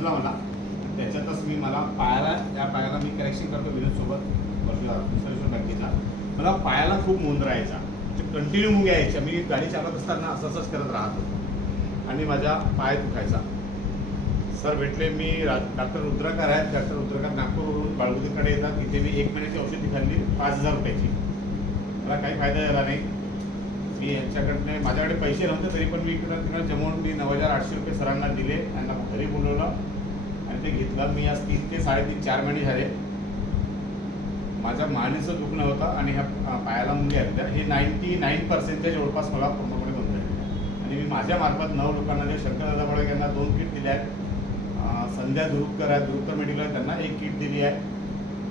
समजलं मला. त्याच्यातच मी मला त्या पायाला मी करेक्शन करतो विनोदसोबत सर्व्हिस बँकेचा. मला पायाला खूप मूंज राहायचा, म्हणजे कंटिन्यू मूग यायच्या. मी गाडी चालवत असताना असंच करत राहतो आणि माझा पाय दुखायचा. सर भेटले, मी डॉक्टर रुद्रकर आहेत. डॉक्टर रुद्रकर नागपूरवरून बाळगुदीकडे येतात. तिथे मी 1 महिन्याची औषधी खाल्ली 5,000 रुपयाची. मला काही फायदा झाला नाही. मी यांच्याकडे माझ्याकडे पैसे नव्हते, तरी पण मी इकडं तिकडं जमवून मी 9,800 रुपये सरांना दिले. त्यांना घरी बोलवलं आणि ते घेतलं. मी आज 3 ते 3.5 4 महिने झाले. माझ्या मानेचं दुखणं होतं आणि ह्या पायाला मुंग्या आहेत. हे 99% जवळपास मला पूर्णपणे बंद झाले. आणि मी माझ्या मार्फत 9 लोकांना जे शंकरदादा बळक यांना 2 किट दिले आहेत. संध्या दुरुपकर आहेत, दुरुपकर मेडिकल, त्यांना 1 किट दिली आहे.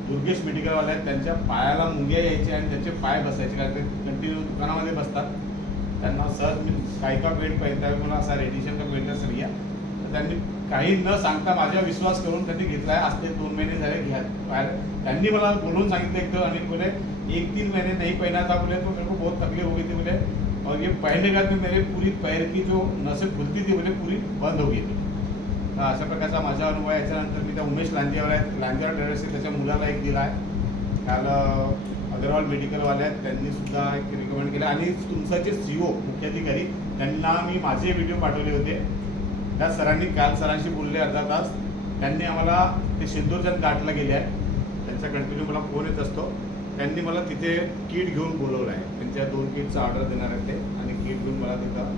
दुर्गेश मेडिकलवाले आहेत, त्यांच्या पायाला मुंग्या यायचे आणि त्यांचे पाय बसायचे, कारण ते कंटिन्यू दुकानामध्ये बसतात. त्यांना सहज मी काही बेड पाहिजे, त्यावेळी मला असा रेडिएशन का बेड सर घ्या, तर त्यांनी काही न सांगता माझ्यावर विश्वास करून त्यांनी घेतला आहे. आज ते 2 महिने झाले घ्या. त्यांनी मला बोलून सांगितलं एकदम, आणि बोले 1-3 महीने नहीं पहना था, बोले तो मेरे को बहुत तकलीफ हो गई थी बोले, और ये पहनने के बाद में मेरे पूरी पैर की जो नसें खुलती थी बोले पूरी बंद हो गई थी. अशा प्रकारचा माझा अनुभव आहे. याच्यानंतर मी त्या उमेश लांजेवर आहेत, लांजेवर ट्रेडर्सने त्याच्या मुलाला एक दिला आहे. काल अग्रवाल मेडिकलवाले आहेत, त्यांनी सुद्धा एक रिकमेंड केलं. आणि तुमचं जे CEO मुख्याधिकारी, त्यांना मी माझे व्हिडिओ पाठवले होते. त्या सरांनी काल सरांशी बोलले अर्धा तास. त्यांनी आम्हाला ते सिंदूरचंद घाटला गेले आहे, त्यांचा कंटिन्यू मला फोन येत असतो. त्यांनी मला तिथे किट घेऊन बोलवलं आहे. त्यांच्या 2 किटचा ऑर्डर देणार आहेत ते, आणि किट घेऊन मला तिथं